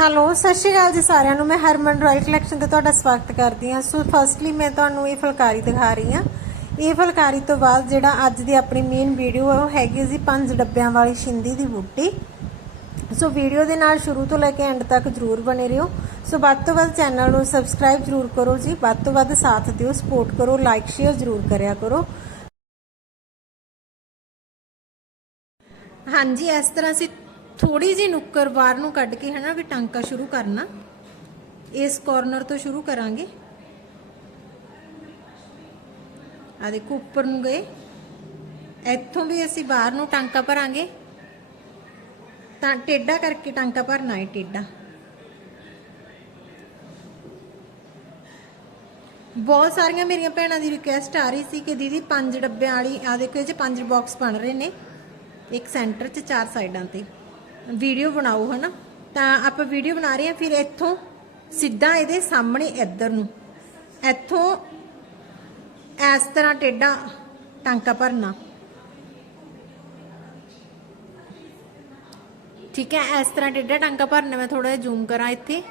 Hello, ਸਤਿ ਸ਼੍ਰੀ ਅਕਾਲ ਜੀ ਸਾਰਿਆਂ ਨੂੰ। ਮੈਂ ਹਰਮਨ ਰਾਇਲ ਕਲੈਕਸ਼ਨ ਤੇ ਤੁਹਾਡਾ ਸਵਾਗਤ ਕਰਦੀ ਹਾਂ। ਸੋ ਫਸਟਲੀ ਮੈਂ ਤੁਹਾਨੂੰ ਇਹ ਫੁਲਕਾਰੀ ਦਿਖਾ ਰਹੀ ਹਾਂ। ਇਹ ਫੁਲਕਾਰੀ ਤੋਂ ਬਾਅਦ ਜਿਹੜਾ ਅੱਜ ਦੀ ਆਪਣੀ ਮੇਨ ਵੀਡੀਓ ਹੈ ਉਹ ਹੈਗੀ ਜੀ ਪੰਜ ਡੱਬਿਆਂ ਵਾਲੀ ਛਿੰਦੀ ਦੀ ਬੂਟੀ। ਸੋ ਵੀਡੀਓ ਦੇ ਨਾਲ ਸ਼ੁਰੂ ਤੋਂ ਲੈ ਕੇ ਐਂਡ ਤੱਕ ਜਰੂਰ ਬਨੇ ਰਹੋ। ਸੋ ਵੱਧ ਤੋਂ ਵੱਧ ਚੈਨਲ ਨੂੰ ਸਬਸਕ੍ਰਾਈਬ ਜਰੂਰ ਕਰੋ ਜੀ। ਵੱਧ ਤੋਂ ਵੱਧ ਸਾਥ ਦਿਓ ਸਪੋਰਟ ਕਰੋ ਲਾਈਕ ਸ਼ੇਅਰ ਜਰੂਰ ਕਰਿਆ ਕਰੋ। ਹਾਂਜੀ, ਇਸ ਤਰ੍ਹਾਂ ਅਸੀਂ ਥੋੜੀ ਜਿਹੀ ਨੁੱਕਰ ਬਾਹਰ ਨੂੰ ਕੱਢ ਕੇ ਹਨਾ ਵੀ ਟਾਂਕਾ ਸ਼ੁਰੂ ਕਰਨਾ। ਇਸ ਕਾਰਨਰ ਤੋਂ ਸ਼ੁਰੂ ਕਰਾਂਗੇ। ਆ ਦੇਖੋ ਉੱਪਰ ਨੂੰ ਗਏ। ਇੱਥੋਂ ਵੀ ਅਸੀਂ ਬਾਹਰ ਨੂੰ ਟਾਂਕਾ ਭਰਾਂਗੇ। ਤਾਂ ਟੇਡਾ ਕਰਕੇ ਟਾਂਕਾ ਭਰਨਾ ਹੈ ਟੇਡਾ ਬਹੁਤ ਸਾਰੀਆਂ ਮੇਰੀਆਂ ਭੈਣਾਂ ਦੀ ਰਿਕੁਐਸਟ ਆ ਰਹੀ ਸੀ ਕਿ ਦੀਦੀ ਪੰਜ ਡੱਬਿਆਂ ਵਾਲੀ ਆ ਦੇਖੋ ਇਹ ਚ ਪੰਜ ਬਾਕਸ ਬਣ ਰਹੇ ਨੇ। ਇੱਕ ਸੈਂਟਰ 'ਚ ਚਾਰ ਸਾਈਡਾਂ ਤੇ। ਵੀਡੀਓ ਬਣਾਓ ਹਨਾ? ਤਾਂ ਆਪਾਂ ਵੀਡੀਓ ਬਣਾ ਰਹੇ ਹਾਂ, ਫਿਰ ਇੱਥੋਂ ਸਿੱਧਾ ਇਹਦੇ ਸਾਹਮਣੇ ਇੱਧਰ ਨੂੰ। ਇੱਥੋਂ ਇਸ ਤਰ੍ਹਾਂ ਟੇਡਾ ਟਾਂਕਾ ਭਰਨਾ। ਠੀਕ ਹੈ, ਇਸ ਤਰ੍ਹਾਂ ਟੇਡਾ ਟਾਂਕਾ ਭਰਨਾ, ਮੈਂ ਥੋੜਾ ਜਿਹਾ ਜ਼ੂਮ ਕਰਾਂ ਇੱਥੇ।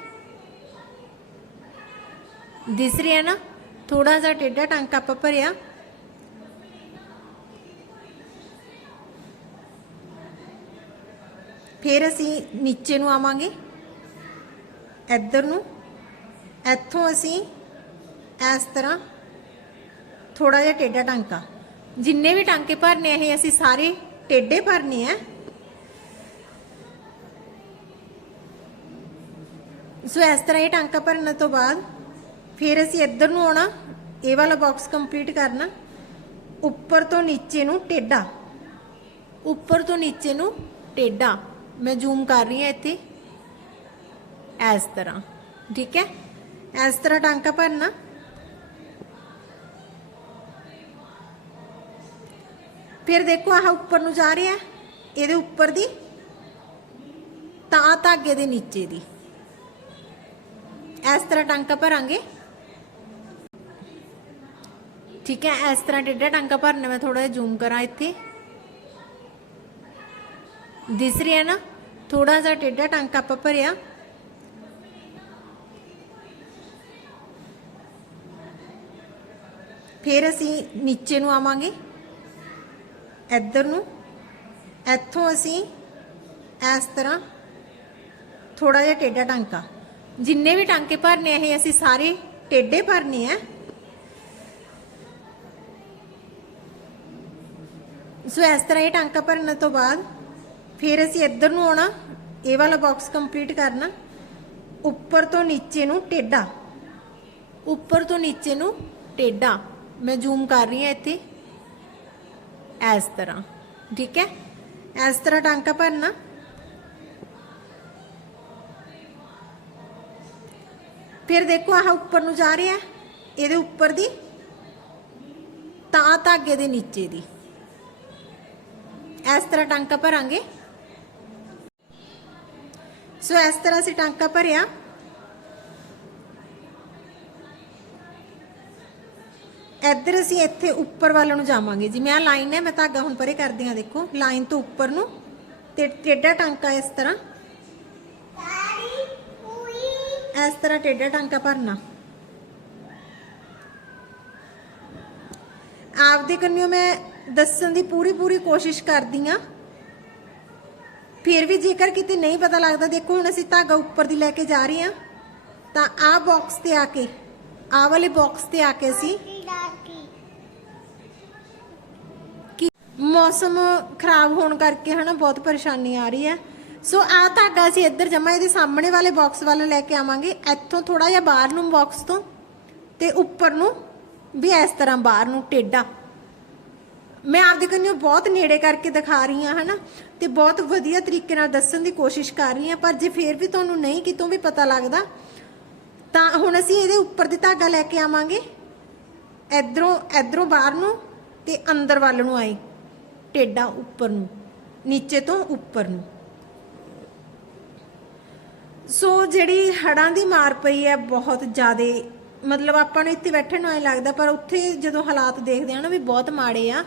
ਦਿਸ ਰਿਹਾ ਨਾ? ਥੋੜਾ ਜਿਹਾ ਟੇਡਾ ਟਾਂਕਾ ਆਪਾਂ ਭਰਿਆ। ਫਿਰ ਅਸੀਂ ਨੀਚੇ ਨੂੰ ਆਵਾਂਗੇ। ਇੱਧਰ ਨੂੰ। ਇੱਥੋਂ ਅਸੀਂ ਇਸ ਤਰ੍ਹਾਂ ਥੋੜਾ ਜਿਹਾ ਟੇਡਾ ਟਾਂਕਾ। ਜਿੰਨੇ ਵੀ ਟਾਂਕੇ ਭਰਨੇ ਇਹ ਅਸੀਂ ਸਾਰੇ ਟੇਡੇ ਭਰਨੇ ਆ। ਸੋ ਇਸ ਤਰ੍ਹਾਂ ਇਹ ਟਾਂਕਾ ਭਰਨ ਤੋਂ ਬਾਅਦ ਫਿਰ ਅਸੀਂ ਇੱਧਰ ਨੂੰ ਆਉਣਾ। ਇਹ ਵਾਲਾ ਬਾਕਸ ਕੰਪਲੀਟ ਕਰਨਾ। ਉੱਪਰ ਤੋਂ ਨੀਚੇ ਨੂੰ ਟੇਡਾ ਉੱਪਰ ਤੋਂ ਨੀਚੇ ਨੂੰ ਟੇਡਾ ਮੈਂ ਜ਼ੂਮ ਕਰ ਰਹੀ ਹਾਂ ਇੱਥੇ ਇਸ ਤਰ੍ਹਾਂ ਠੀਕ ਹੈ ਇਸ ਤਰ੍ਹਾਂ ਟਾਂਕਾ ਭਰਨਾ ਫਿਰ ਦੇਖੋ ਆਹ ਉੱਪਰ ਨੂੰ ਜਾ ਰਿਹਾ ਇਹਦੇ ਉੱਪਰ ਦੀ ਤਾਂ ਧਾਗੇ ਦੇ ਨੀਚੇ ਦੀ ਇਸ ਤਰ੍ਹਾਂ ਟਾਂਕਾ ਭਰਾਂਗੇ ਠੀਕ ਹੈ ਇਸ ਤਰ੍ਹਾਂ ਟੇਡਾ ਟਾਂਕਾ ਭਰਨਾ ਮੈਂ ਥੋੜਾ ਜਿਹਾ ਜ਼ੂਮ ਕਰਾਂ ਇੱਥੇ ਦਿਸ ਰਿਹਾ ਨਾ ਥੋੜਾ ਜਿਹਾ ਟੇਢਾ ਟਾਂਕਾ ਆਪਾਂ ਭਰਿਆ। ਫਿਰ ਅਸੀਂ ਨੀਚੇ ਨੂੰ ਆਵਾਂਗੇ। ਇੱਧਰ ਨੂੰ। ਇੱਥੋਂ ਅਸੀਂ ਇਸ ਤਰ੍ਹਾਂ ਥੋੜਾ ਜਿਹਾ ਟੇਢਾ ਟਾਂਕਾ। ਜਿੰਨੇ ਵੀ ਟਾਂਕੇ ਭਰਨੇ ਆ, ਇਹ ਅਸੀਂ ਸਾਰੇ ਟੇਢੇ ਭਰਨੇ ਆ। ਸੋ ਇਸ ਤਰ੍ਹਾਂ ਇਹ ਟਾਂਕਾ ਭਰਨ ਤੋਂ ਬਾਅਦ ਫਿਰ ਅਸੀਂ ਇੱਧਰ ਨੂੰ ਆਉਣਾ, ਇਹ ਵਾਲਾ ਬਾਕਸ ਕੰਪਲੀਟ ਕਰਨਾ। ਉੱਪਰ ਤੋਂ ਨੀਚੇ ਨੂੰ ਟੇਡਾ ਉੱਪਰ ਤੋਂ ਨੀਚੇ ਨੂੰ ਟੇਡਾ ਮੈਂ ਜ਼ੂਮ ਕਰ ਰਹੀ ਹਾਂ ਇੱਥੇ। ਇਸ ਤਰ੍ਹਾਂ। ਠੀਕ ਹੈ? ਇਸ ਤਰ੍ਹਾਂ ਟਾਂਕਾ ਭਰਨਾ। ਫਿਰ ਦੇਖੋ ਆਹ ਉੱਪਰ ਨੂੰ ਜਾ ਰਿਹਾ। ਇਹਦੇ ਉੱਪਰ ਦੀ, ਤਾਂ ਧਾਗੇ ਦੇ ਨੀਚੇ ਦੀ। ਇਸ ਤਰ੍ਹਾਂ ਟਾਂਕਾ ਭਰਾਂਗੇ। ਸੋ ਇਸ ਤਰ੍ਹਾਂ ਅਸੀਂ ਟਾਂਕਾ ਭਰਿਆ। ਇੱਧਰ ਅਸੀਂ ਇੱਥੇ ਉੱਪਰ ਵੱਲ ਨੂੰ ਜਾਵਾਂਗੇ ਜਿਵੇਂ ਆ ਲਾਈਨ ਹੈ, ਮੈਂ ਧਾਗਾ ਹੁਣ ਪਰੇ ਕਰਦੀ ਹਾਂ, ਦੇਖੋ। ਲਾਈਨ ਤੋਂ ਉੱਪਰ ਨੂੰ। ਤੇ ਟੇਡਾ ਟਾਂਕਾ ਇਸ ਤਰ੍ਹਾਂ। ਇਸ ਤਰ੍ਹਾਂ ਟੇਡਾ ਟਾਂਕਾ ਭਰਨਾ। ਆਪਦੇ ਕੰਨਿਓ ਮੈਂ ਦੱਸਣ ਦੀ ਪੂਰੀ ਪੂਰੀ ਕੋਸ਼ਿਸ਼ ਕਰਦੀ ਆ ਫਿਰ ਵੀ ਜੇਕਰ ਕਿਤੇ ਨਹੀਂ ਪਤਾ ਲੱਗਦਾ, ਦੇਖੋ ਹੁਣ ਅਸੀਂ ਧਾਗਾ ਉੱਪਰ ਦੀ ਲੈ ਕੇ ਜਾ ਰਹੇ ਹਾਂ। ਤਾਂ ਆਹ ਬਾਕਸ ਤੇ ਆ ਕੇ, ਆਹ ਵਾਲੇ ਬਾਕਸ ਤੇ ਆ ਕੇ ਅਸੀਂ ਕਿ ਮੌਸਮ ਖਰਾਬ ਹੋਣ ਕਰਕੇ ਹਨਾ ਬਹੁਤ ਪਰੇਸ਼ਾਨੀ ਆ ਰਹੀ ਹੈ। ਸੋ ਆ ਧਾਗਾ ਅਸੀਂ ਇੱਧਰ ਜਮਾ ਇਹਦੇ ਸਾਹਮਣੇ ਵਾਲੇ ਬਾਕਸ ਵੱਲ ਲੈ ਕੇ ਆਵਾਂਗੇ। ਇੱਥੋਂ ਥੋੜਾ ਜਿਹਾ ਬਾਹਰ ਨੂੰ ਬਾਕਸ ਤੋਂ ਤੇ ਉੱਪਰ ਨੂੰ ਵੀ ਇਸ ਤਰ੍ਹਾਂ ਬਾਹਰ ਨੂੰ ਟੇਡਾ ਮੈਂ ਆਪਦੇ ਕੰਨਿਓ ਬਹੁਤ ਨੇੜੇ ਕਰਕੇ ਦਿਖਾ ਰਹੀ ਹਾਂ, ਹਨਾ? ਤੇ ਬਹੁਤ ਵਧੀਆ ਤਰੀਕੇ ਨਾਲ ਦੱਸਣ ਦੀ ਕੋਸ਼ਿਸ਼ ਕਰ ਰਹੀ ਹਾਂ, ਪਰ ਜੇ ਫੇਰ ਵੀ ਤੁਹਾਨੂੰ ਨਹੀਂ ਕਿਤੋਂ ਵੀ ਪਤਾ ਲੱਗਦਾ, ਤਾਂ ਹੁਣ ਅਸੀਂ ਇਹਦੇ ਉੱਪਰ ਦੀ ਧਾਗਾ ਲੈ ਕੇ ਆਵਾਂਗੇ। ਇਧਰੋਂ ਇਧਰੋਂ ਬਾਹਰ ਨੂੰ ਤੇ ਅੰਦਰ ਵੱਲ ਨੂੰ ਆਏ। ਟੇਡਾ ਉੱਪਰ ਨੂੰ, ਨੀਚੇ ਤੋਂ ਉੱਪਰ ਨੂੰ। ਸੋ ਜਿਹੜੀ ਹੜਾਂ ਦੀ ਮਾਰ ਪਈ ਹੈ, ਬਹੁਤ ਜ਼ਿਆਦਾ, ਮਤਲਬ ਆਪਾਂ ਨੂੰ ਇੱਥੇ ਬੈਠਣ ਨੂੰ ਐ ਲੱਗਦਾ, ਪਰ ਉੱਥੇ ਜਦੋਂ ਹਾਲਾਤ ਦੇਖਦੇ ਆ ਨਾ ਵੀ ਬਹੁਤ ਮਾੜੇ ਆ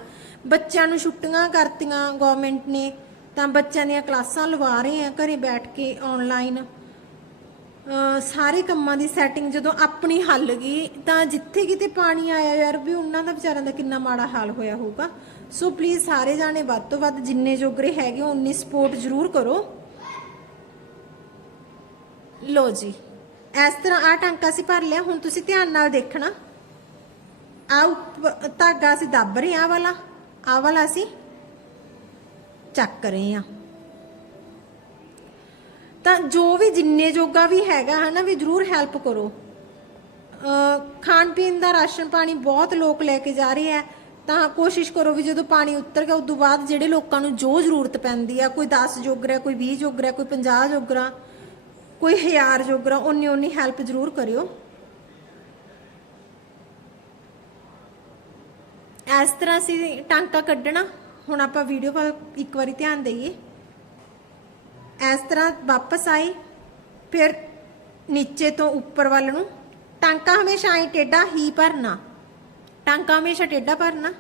ਬੱਚਿਆਂ ਨੂੰ ਛੁੱਟੀਆਂ ਕਰਤੀਆਂ ਗਵਰਨਮੈਂਟ ਨੇ, ਤਾਂ ਬੱਚਿਆਂ ਦੀਆਂ ਕਲਾਸਾਂ ਲਵਾ ਰਹੇ ਆ, ਘਰੇ ਬੈਠ ਕੇ ਆਨਲਾਈਨ ਸਾਰੇ ਕੰਮਾਂ ਦੀ ਸੈਟਿੰਗ ਜਦੋਂ ਆਪਣੀ ਹੱਲ ਗਈ, ਤਾਂ ਜਿੱਥੇ ਕਿਤੇ ਪਾਣੀ ਆਇਆ ਯਾਰ, ਵੀ ਉਹਨਾਂ ਦਾ ਵਿਚਾਰਿਆਂ ਦਾ ਕਿੰਨਾ ਮਾੜਾ ਹਾਲ ਹੋਇਆ ਹੋਊਗਾ। ਸੋ ਪਲੀਜ਼ ਸਾਰੇ ਜਾਣੇ ਵੱਧ ਤੋਂ ਵੱਧ ਜਿੰਨੇ ਜੋਗਰੇ ਹੈਗੇ ਹੋ ਉਨੀ ਸਪੋਰਟ ਜ਼ਰੂਰ ਕਰੋ। ਲੋ ਜੀ, ਇਸ ਤਰ੍ਹਾਂ ਆ ਟਾਂਕਾ ਸੀ ਭਰ ਲਿਆ, ਹੁਣ ਤੁਸੀਂ ਧਿਆਨ ਨਾਲ ਦੇਖਣਾ। ਆ ਧਾਗਾ ਅਸੀਂ ਦੱਬ ਰਹੇ ਆ ਵਾਲਾ। ਆ ਵਾਲਾ ਅਸੀਂ ਚੱਕ ਰਹੇ ਆ ਤਾਂ ਜੋ ਵੀ ਜਿੰਨੇ ਜੋਗਾ ਵੀ ਹੈਗਾ ਹਨਾ, ਵੀ ਜਰੂਰ ਹੈਲਪ ਕਰੋ। ਖਾਣ ਪੀਣ ਦਾ ਰਾਸ਼ਨ ਪਾਣੀ ਬਹੁਤ ਲੋਕ ਲੈ ਕੇ ਜਾ ਰਹੇ ਆ। ਤਾਂ ਕੋਸ਼ਿਸ਼ ਕਰੋ ਵੀ ਜਦੋਂ ਪਾਣੀ ਉਤਰ ਗਿਆ ਉਸ ਤੋਂ ਬਾਅਦ ਜਿਹੜੇ ਲੋਕਾਂ ਨੂੰ ਜੋ ਜ਼ਰੂਰਤ ਪੈਂਦੀ ਆ, ਕੋਈ 10 ਜੋਗਰਾ ਕੋਈ 20 ਜੋਗਰਾ ਕੋਈ 50 ਜੋਗਰਾ ਕੋਈ 1000 ਜੋਗਰਾ ਉਨੀ ਉਨੀ ਹੈਲਪ ਜ਼ਰੂਰ ਕਰਿਓ। ਇਸ ਤਰ੍ਹਾਂ ਅਸੀਂ ਟਾਂਕਾ ਕੱਢਣਾ, ਹੁਣ ਆਪਾਂ ਵੀਡੀਓ ਵੱਲ ਇੱਕ ਵਾਰੀ ਧਿਆਨ ਦੇਈਏ। ਇਸ ਤਰ੍ਹਾਂ ਵਾਪਸ ਆਈ, ਫਿਰ ਨੀਚੇ ਤੋਂ ਉੱਪਰ ਵੱਲ ਨੂੰ। ਟਾਂਕਾ ਹਮੇਸ਼ਾ ਐ ਟੇਡਾ ਹੀ ਭਰਨਾ। ਟਾਂਕਾ ਹਮੇਸ਼ਾ ਟੇਡਾ ਭਰਨਾ।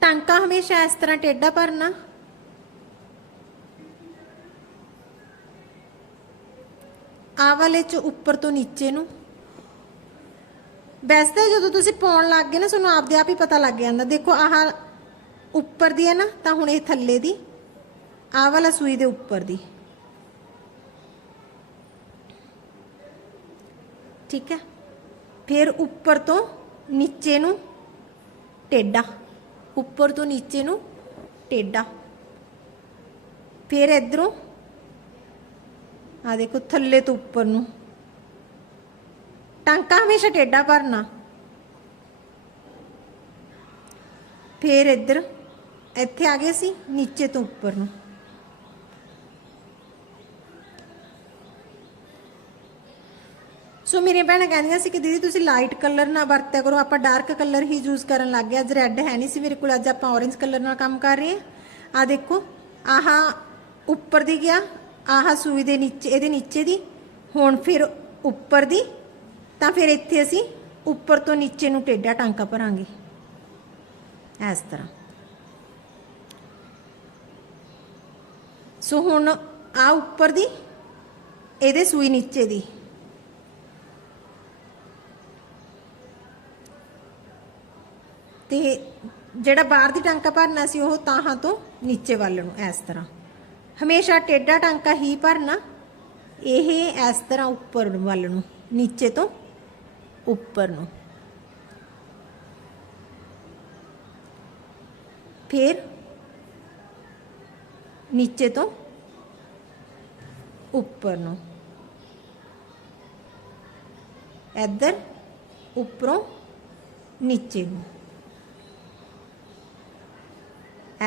ਟਾਂਕਾ ਹਮੇਸ਼ਾ ਇਸ ਤਰ੍ਹਾਂ ਟੇਡਾ ਭਰਨਾ। ਆ ਵਾਲੇ ਚ ਉੱਪਰ ਤੋਂ ਨੀਚੇ ਨੂੰ। ਵੈਸੇ ਜਦੋਂ ਤੁਸੀਂ ਪਾਉਣ ਲੱਗ ਗਏ ਨਾ, ਤੁਹਾਨੂੰ ਆਪਦੇ ਆਪ ਹੀ ਪਤਾ ਲੱਗ ਜਾਂਦਾ। ਦੇਖੋ, ਆਹ ਉੱਪਰ ਦੀ ਹੈ ਨਾ, ਤਾਂ ਹੁਣ ਇਹ ਥੱਲੇ ਦੀ। ਆਹ ਵਾਲਾ ਸੂਈ ਦੇ ਉੱਪਰ ਦੀ। ਠੀਕ ਹੈ? ਫਿਰ ਉੱਪਰ ਤੋਂ ਨੀਚੇ ਨੂੰ ਟੇਡਾ ਉੱਪਰ ਤੋਂ ਨੀਚੇ ਨੂੰ ਟੇਡਾ ਫਿਰ ਇਧਰੋਂ ਆ ਦੇਖੋ ਥੱਲੇ ਤੋਂ ਉੱਪਰ ਨੂੰ। ਟਾਂਕਾ ਹਮੇਸ਼ਾ ਟੇਡਾ ਭਰਨਾ ਫਿਰ ਇੱਧਰ, ਇੱਥੇ ਆ ਗਏ ਸੀ ਨੀਚੇ ਤੋਂ ਉੱਪਰ ਨੂੰ। ਸੋ ਮੇਰੀਆਂ ਭੈਣਾਂ ਕਹਿੰਦੀਆਂ ਸੀ ਕਿ ਦੀਦੀ ਤੁਸੀਂ ਲਾਈਟ ਕਲਰ ਨਾ ਵਰਤਿਆ ਕਰੋ। ਆਪਾਂ ਡਾਰਕ ਕਲਰ ਹੀ ਯੂਜ਼ ਕਰਨ ਲੱਗ ਗਏ। ਅੱਜ ਰੈੱਡ ਹੈ ਨਹੀਂ ਸੀ ਮੇਰੇ ਕੋਲ। ਅੱਜ ਆਪਾਂ orange ਕਲਰ ਨਾਲ ਕੰਮ ਕਰ ਰਹੇ ਹਾਂ। ਆ ਦੇਖੋ, ਆਹ ਉੱਪਰ ਦੀ ਗਿਆ ਆਹ ਸੂਈ ਦੇ ਨੀਚੇ, ਇਹਦੇ ਨੀਚੇ ਦੀ, ਹੁਣ ਫਿਰ ਉੱਪਰ ਦੀ, ਤਾਂ ਫਿਰ ਇੱਥੇ ਅਸੀਂ ਉੱਪਰ ਤੋਂ ਨੀਚੇ ਨੂੰ ਟੇਢਾ ਟਾਂਕਾ ਭਰਾਂਗੇ। ਇਸ ਤਰ੍ਹਾਂ। ਸੋ ਹੁਣ ਆ ਉੱਪਰ ਦੀ, ਇਹਦੇ ਸੂਈ ਨੀਚੇ ਦੀ। ਤੇ ਜਿਹੜਾ ਬਾਹਰ ਦੀ ਟਾਂਕਾ ਭਰਨਾ ਸੀ ਉਹ ਤਾਹਾਂ ਤੋਂ ਨੀਚੇ ਵੱਲ ਨੂੰ, ਇਸ ਤਰ੍ਹਾਂ। ਹਮੇਸ਼ਾ ਟੇਢਾ ਟਾਂਕਾ ਹੀ ਭਰਨਾ, ਇਹ ਇਸ ਤਰ੍ਹਾਂ ਉੱਪਰ ਵੱਲ ਨੂੰ, ਨੀਚੇ ਤੋਂ ਉੱਪਰ ਨੂੰ। ਫਿਰ ਨੀਚੇ ਤੋਂ ਉੱਪਰ ਨੂੰ। ਇੱਧਰ, ਉੱਪਰੋਂ ਨੀਚੇ ਨੂੰ।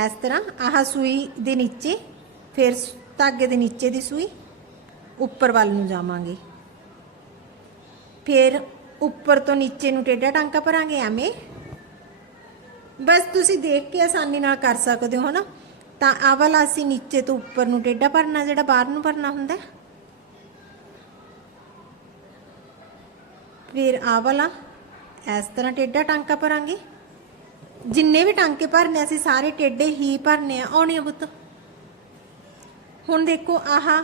ਇਸ ਤਰ੍ਹਾਂ ਆਹ ਸੂਈ ਦੇ ਨੀਚੇ ਫਿਰ ਧਾਗੇ ਦੇ ਨੀਚੇ ਦੀ ਸੂਈ, ਉੱਪਰ ਵੱਲ ਨੂੰ ਜਾਵਾਂਗੇ। ਫਿਰ ਉੱਪਰ ਤੋਂ ਨੀਚੇ ਨੂੰ ਟੇਢਾ ਟਾਂਕਾ ਭਰਾਂਗੇ, ਐਵੇਂ। ਬਸ ਤੁਸੀਂ ਦੇਖ ਕੇ ਆਸਾਨੀ ਨਾਲ ਕਰ ਸਕਦੇ ਹੋ, ਹਨਾ? ਤਾਂ ਆਹ ਵਾਲਾ ਅਸੀਂ ਨੀਚੇ ਤੋਂ ਉੱਪਰ ਨੂੰ ਟੇਢਾ ਭਰਨਾ, ਜਿਹੜਾ ਬਾਹਰ ਨੂੰ ਭਰਨਾ ਹੁੰਦਾ ਫਿਰ ਆਹ ਵਾਲਾ, ਇਸ ਤਰ੍ਹਾਂ ਟੇਢਾ ਟਾਂਕਾ ਭਰਾਂਗੇ। ਜਿੰਨੇ ਵੀ ਟਾਂਕੇ ਭਰਨੇ ਅਸੀਂ ਸਾਰੇ ਟੇਢੇ ਹੀ ਭਰਨੇ ਆ। ਆਉਣੀ ਆ ਪੁੱਤ। ਹੁਣ ਦੇਖੋ ਆਹ,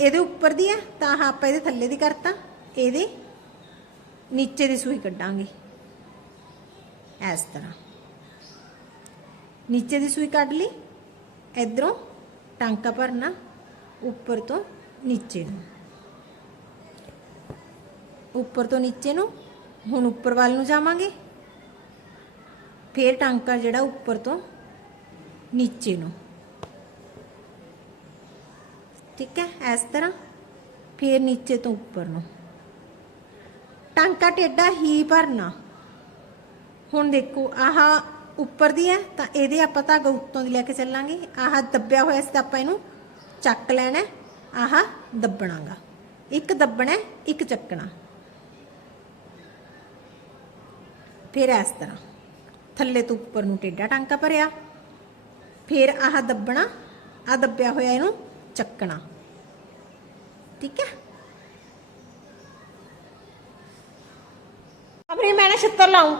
ਇਹਦੇ ਉੱਪਰ ਦੀ ਹੈ, ਤਾਂ ਆਹ ਆਪਾਂ ਇਹਦੇ ਥੱਲੇ ਦੀ ਕਰਤਾ, ਇਹਦੇ ਨੀਚੇ ਦੀ ਸੂਈ ਕੱਢਾਂਗੇ। ਇਸ ਤਰ੍ਹਾਂ। ਨੀਚੇ ਦੀ ਸੂਈ ਕੱਢ ਲਈ, ਇਧਰੋਂ ਟਾਂਕਾ ਭਰਨਾ, ਉੱਪਰ ਤੋਂ ਨੀਚੇ ਨੂੰ। ਉੱਪਰ ਤੋਂ ਨੀਚੇ ਨੂੰ, ਹੁਣ ਉੱਪਰ ਵੱਲ ਨੂੰ ਜਾਵਾਂਗੇ। ਫੇਰ ਟਾਂਕਾ ਜਿਹੜਾ ਉੱਪਰ ਤੋਂ ਨੀਚੇ ਨੂੰ। ਠੀਕ ਹੈ, ਇਸ ਤਰ੍ਹਾਂ ਫਿਰ ਨੀਚੇ ਤੋਂ ਉੱਪਰ ਨੂੰ। ਟਾਂਕਾ ਟੇਡਾ ਹੀ ਭਰਨਾ। ਹੁਣ ਦੇਖੋ, ਆਹ ਉੱਪਰ ਦੀ ਹੈ, ਤਾਂ ਇਹਦੇ ਆਪਾਂ ਧਾਗਾ ਉੱਤੋਂ ਦੀ ਲੈ ਕੇ ਚੱਲਾਂਗੇ। ਆਹ ਦੱਬਿਆ ਹੋਇਆ ਸੀ ਤਾਂ ਆਪਾਂ ਇਹਨੂੰ ਚੱਕ ਲੈਣਾ ਹੈ। ਆਹ ਦੱਬਣਾਗਾ। ਇੱਕ ਦੱਬਣਾ, ਇੱਕ ਚੱਕਣਾ। ਫਿਰ ਇਸ ਤਰ੍ਹਾਂ। ਥੱਲੇ ਤੋਂ ਉੱਪਰ ਨੂੰ ਟੇਡਾ ਟਾਂਕਾ ਭਰਿਆ। ਫਿਰ ਆਹ ਦੱਬਣਾ ਆ ਦੱਬਿਆ ਹੋਇਆ ਇਹਨੂੰ ਚੱਕਣਾ। ਠੀਕ ਹੈ? ਆਪਣੀ ਮੈਂ ਛੱਤਰ ਲਾਉਂ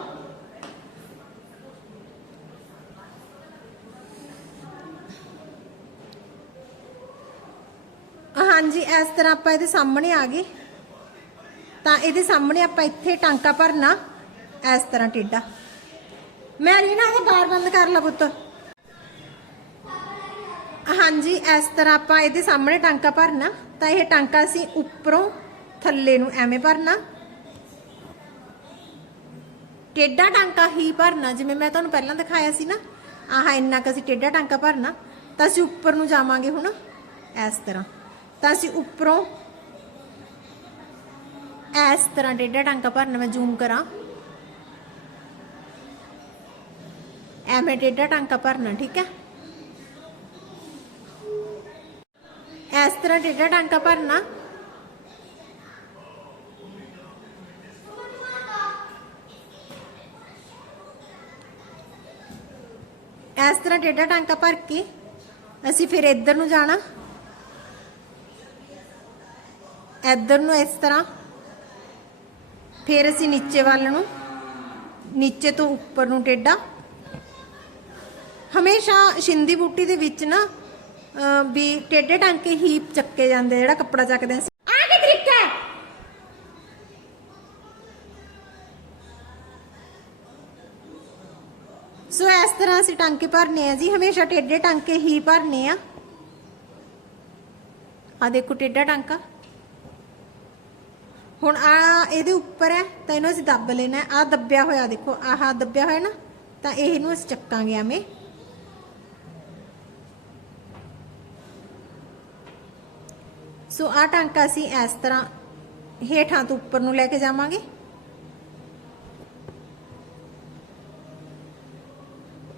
ਹਾਂਜੀ, ਇਸ ਤਰ੍ਹਾਂ ਆਪਾਂ ਇਹਦੇ ਸਾਹਮਣੇ ਆ ਗਏ। ਤਾਂ ਇਹਦੇ ਸਾਹਮਣੇ ਆਪਾਂ ਇੱਥੇ ਟਾਂਕਾ ਭਰਨਾ, ਇਸ ਤਰ੍ਹਾਂ ਟੇਡਾ ਮੈਂ ਨਹੀਂ ਨਾ ਇਹ ਬਾਰ ਬੰਦ ਕਰ ਲਾ ਪੁੱਤ। ਹਾਂਜੀ, ਇਸ ਤਰ੍ਹਾਂ ਆਪਾਂ ਇਹਦੇ ਸਾਹਮਣੇ ਟਾਂਕਾ ਭਰਨਾ, ਤਾਂ ਇਹ ਟਾਂਕਾ ਅਸੀਂ ਉੱਪਰੋਂ ਥੱਲੇ ਨੂੰ ਐਵੇਂ ਭਰਨਾ। ਟੇਡਾ ਟਾਂਕਾ ਹੀ ਭਰਨਾ, ਜਿਵੇਂ ਮੈਂ ਤੁਹਾਨੂੰ ਪਹਿਲਾਂ ਦਿਖਾਇਆ ਸੀ ਨਾ, ਆਹ ਇੰਨਾ ਕੁ ਅਸੀਂ ਟੇਡਾ ਟਾਂਕਾ ਭਰਨਾ, ਤਾਂ ਅਸੀਂ ਉੱਪਰ ਨੂੰ ਜਾਵਾਂਗੇ ਹੁਣ, ਇਸ ਤਰ੍ਹਾਂ। ਤਾਂ ਅਸੀਂ ਉੱਪਰੋਂ ਇਸ ਤਰ੍ਹਾਂ ਟੇਡਾ ਟਾਂਕਾ ਭਰਨਾ, ਮੈਂ ਜ਼ੂਮ ਕਰਾਂ। ਐਵੇਂ ਟੇਡਾ ਟਾਂਕਾ ਭਰਨਾ, ਠੀਕ ਹੈ? ਇਸ ਤਰ੍ਹਾਂ ਟੇਢਾ ਟਾਂਕਾ ਭਰਨਾ। ਇਸ ਤਰ੍ਹਾਂ ਟੇਡਾ ਟਾਂਕਾ ਭਰ ਕੇ ਅਸੀਂ ਫਿਰ ਇੱਧਰ ਨੂੰ ਜਾਣਾ। ਇੱਧਰ ਨੂੰ ਇਸ ਤਰ੍ਹਾਂ। ਫਿਰ ਅਸੀਂ ਨੀਚੇ ਵੱਲ ਨੂੰ, ਨੀਚੇ ਤੋਂ ਉੱਪਰ ਨੂੰ ਟੇਢਾ। ਹਮੇਸ਼ਾ ਸ਼ਿੰਦੀ ਬੂਟੀ ਦੇ ਵਿੱਚ ਨਾ ਵੀ ਟੇਡੇ ਟਾਂਕੇ ਹੀ ਚੱਕੇ ਜਾਂਦੇ ਜਿਹੜਾ ਕੱਪੜਾ ਚੱਕਦੇ ਸੀ ਆ ਕੀ ਤਰੀਕਾ ਹੈ? ਸੋ ਇਸ ਤਰ੍ਹਾਂ ਅਸੀਂ ਟਾਂਕੇ ਭਰਨੇ ਆ ਜੀ ਹਮੇਸ਼ਾ ਟੇਡੇ ਟਾਂਕੇ ਹੀ ਭਰਨੇ ਆ। ਆ ਦੇਖੋ ਟੇਡਾ ਟਾਂਕਾ। ਹੁਣ ਆ ਇਹਦੇ ਉੱਪਰ ਹੈ ਤਾਂ ਇਹਨੂੰ ਅਸੀਂ ਦੱਬ ਲੈਣਾ ਆ ਦੱਬਿਆ ਹੋਇਆ ਦੇਖੋ ਆਹ ਦੱਬਿਆ ਹੋਇਆ ਨਾ ਤਾਂ ਇਹਨੂੰ ਅਸੀਂ ਚੱਕਾਂਗੇ ਐਵੇਂ। ਸੋ ਆ ਟਾਂਕਾ ਅਸੀਂ ਇਸ ਤਰ੍ਹਾਂ ਹੇਠਾਂ ਤੋਂ ਉੱਪਰ ਨੂੰ ਲੈ ਕੇ ਜਾਵਾਂਗੇ।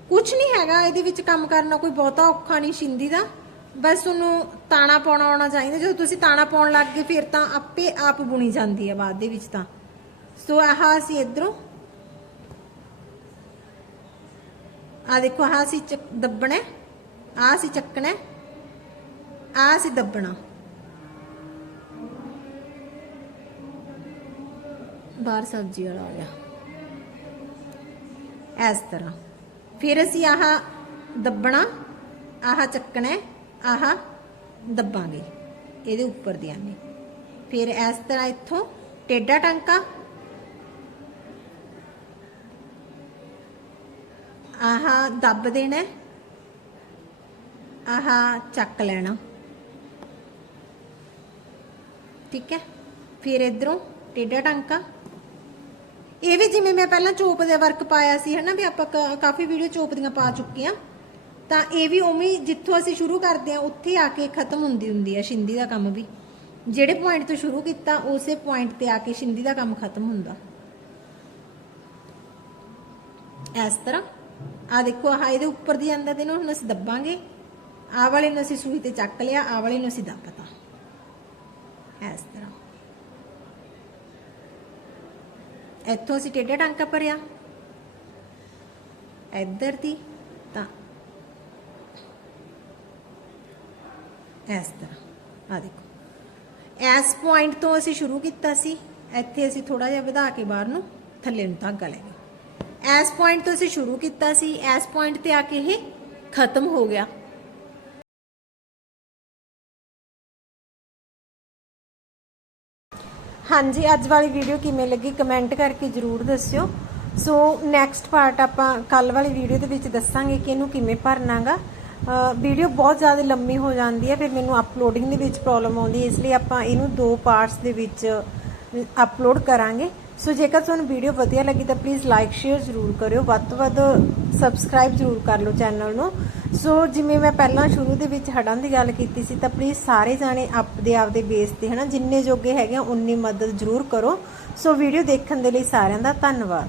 ਕੁਝ ਨਹੀਂ ਹੈਗਾ, ਇਹਦੇ ਵਿੱਚ ਕੰਮ ਕਰਨਾ ਕੋਈ ਬਹੁਤਾ ਔਖਾ ਨਹੀਂ ਸ਼ਿੰਦੀ ਦਾ। ਬਸ ਉਹਨੂੰ ਤਾਣਾ ਪਾਉਣਾ ਆਉਣਾ ਚਾਹੀਦਾ। ਜਦੋਂ ਤੁਸੀਂ ਤਾਣਾ ਪਾਉਣ ਲੱਗ ਗਏ, ਫਿਰ ਤਾਂ ਆਪੇ ਆਪ ਬੁਣੀ ਜਾਂਦੀ ਹੈ ਬਾਅਦ ਦੇ ਵਿੱਚ ਤਾਂ। ਸੋ ਆਹ ਅਸੀਂ ਇਧਰੋਂ ਆ ਦੇਖੋ, ਆਹ ਅਸੀਂ ਚੱਕ- ਦੱਬਣਾ ਆਹ ਅਸੀਂ ਚੱਕਣਾ ਆਹ ਅਸੀਂ ਦੱਬਣਾ। ਬਾਹਰ ਸਬਜ਼ੀ ਵਾਲਾ ਆ ਗਿਆ ਇਸ ਤਰ੍ਹਾਂ ਫਿਰ ਅਸੀਂ ਆਹ ਦੱਬਣਾ ਆਹ ਚੱਕਣਾ ਹੈ, ਆਹ ਦੱਬਾਂਗੇ ਇਹਦੇ ਉੱਪਰ ਦੀਆਂ ਨੇ ਫਿਰ ਇਸ ਤਰ੍ਹਾਂ ਇੱਥੋਂ ਟੇਡਾ ਟਾਂਕਾ ਆਹ ਦੱਬ ਦੇਣਾ ਹੈ, ਆਹ ਚੱਕ ਲੈਣਾ ਠੀਕ ਹੈ ਫਿਰ ਇਧਰੋਂ ਟੇਡਾ ਟਾਂਕਾ ਇਹ ਵੀ ਜਿਵੇਂ ਮੈਂ ਪਹਿਲਾਂ ਚੋਪ ਦੇ ਵਰਕ ਪਾਇਆ ਸੀ, ਹਨਾ ਵੀ ਆਪਾਂ ਕਾਫੀ ਵੀਡੀਓ ਚੋਪ ਦੀਆਂ ਪਾ ਚੁੱਕੇ ਆ ਤਾਂ ਇਹ ਵੀ ਉਵੇਂ ਜਿੱਥੋਂ ਅਸੀਂ ਸ਼ੁਰੂ ਕਰਦੇ ਆ ਉੱਥੇ ਆ ਕੇ ਖਤਮ ਹੁੰਦੀ ਹੁੰਦੀ ਆ ਸ਼ਿੰਦੀ ਦਾ ਕੰਮ ਵੀ। ਜਿਹੜੇ ਪੁਆਇੰਟ ਤੋਂ ਸ਼ੁਰੂ ਕੀਤਾ, ਉਸੇ ਪੁਆਇੰਟ ਤੇ ਆ ਕੇ ਸ਼ਿੰਦੀ ਦਾ ਕੰਮ ਖਤਮ ਹੁੰਦਾ। ਇਸ ਤਰ੍ਹਾਂ। ਆ ਦੇਖੋ, ਆਹ ਇਹਦੇ ਉੱਪਰ ਦੀ ਜਾਂਦਾ ਤੇ ਇਹਨੂੰ ਹੁਣ ਅਸੀਂ ਦੱਬਾਂਗੇ। ਆਹ ਵਾਲੇ ਨੂੰ ਅਸੀਂ ਸੂਈ ਤੇ ਚੱਕ ਲਿਆ ਆ ਵਾਲੇ ਨੂੰ ਅਸੀਂ ਦੱਬਤਾ ਇਸ ਤਰ੍ਹਾਂ। ਇੱਥੋਂ ਅਸੀਂ ਟੇਢਾ ਟਾਂਕਾ ਭਰਿਆ। ਇੱਧਰ ਦੀ ਤਾਂ ਇਸ ਤਰ੍ਹਾਂ। ਆ ਦੇਖੋ। ਇਸ ਪੁਆਇੰਟ ਤੋਂ ਅਸੀਂ ਸ਼ੁਰੂ ਕੀਤਾ ਸੀ। ਇੱਥੇ ਅਸੀਂ ਥੋੜਾ ਜਿਹਾ ਵਧਾ ਕੇ ਬਾਹਰ ਨੂੰ ਥੱਲੇ ਨੂੰ ਧਾਗਾ ਲੈ ਗਏ। ਇਸ ਪੁਆਇੰਟ ਤੋਂ ਅਸੀਂ ਸ਼ੁਰੂ ਕੀਤਾ ਸੀ। ਇਸ ਪੁਆਇੰਟ ਤੇ ਆ ਕੇ ਇਹ ਖਤਮ ਹੋ ਗਿਆ। ਹਾਂਜੀ, ਅੱਜ ਵਾਲੀ ਵੀਡੀਓ ਕਿਵੇਂ ਲੱਗੀ ਕਮੈਂਟ ਕਰਕੇ ਜਰੂਰ ਦੱਸਿਓ। ਸੋ ਨੈਕਸਟ ਪਾਰਟ ਆਪਾਂ ਕੱਲ ਵਾਲੀ ਵੀਡੀਓ ਦੇ ਵਿੱਚ ਦੱਸਾਂਗੇ ਕਿ ਇਹਨੂੰ ਕਿਵੇਂ ਭਰਨਾਗਾ। ਵੀਡੀਓ ਬਹੁਤ ਜ਼ਿਆਦਾ ਲੰਮੀ ਹੋ ਜਾਂਦੀ ਹੈ, ਫਿਰ ਮੈਨੂੰ ਅਪਲੋਡਿੰਗ ਦੇ ਵਿੱਚ ਪ੍ਰੋਬਲਮ ਆਉਂਦੀ ਹੈ, ਇਸ ਲਈ ਆਪਾਂ ਇਹਨੂੰ ਦੋ ਪਾਰਟਸ ਦੇ ਵਿੱਚ ਅਪਲੋਡ ਕਰਾਂਗੇ। ਸੋ ਜੇਕਰ ਤੁਹਾਨੂੰ ਵੀਡੀਓ ਵਧੀਆ ਲੱਗੀ ਤਾਂ ਪਲੀਜ਼ ਲਾਈਕ ਸ਼ੇਅਰ ਜ਼ਰੂਰ ਕਰਿਓ। ਵੱਧ ਤੋਂ ਵੱਧ ਸਬਸਕ੍ਰਾਈਬ ਜ਼ਰੂਰ ਕਰ ਲਓ ਚੈਨਲ ਨੂੰ। ਸੋ ਜਿਵੇਂ ਮੈਂ ਪਹਿਲਾਂ ਸ਼ੁਰੂ ਦੇ ਵਿੱਚ ਹੜਾਂ ਦੀ ਗੱਲ ਕੀਤੀ ਸੀ, ਤਾਂ ਪਲੀਜ਼ ਸਾਰੇ ਜਾਣੇ ਆਪਦੇ ਆਪਦੇ ਬੇਸ ਤੇ ਹਨਾ, ਜਿੰਨੇ ਜੋਗੇ ਹੈਗੇ ਆ, ਉਨੀ ਮਦਦ ਜ਼ਰੂਰ ਕਰੋ। ਸੋ ਵੀਡੀਓ ਦੇਖਣ ਦੇ ਲਈ ਸਾਰਿਆਂ ਦਾ ਧੰਨਵਾਦ।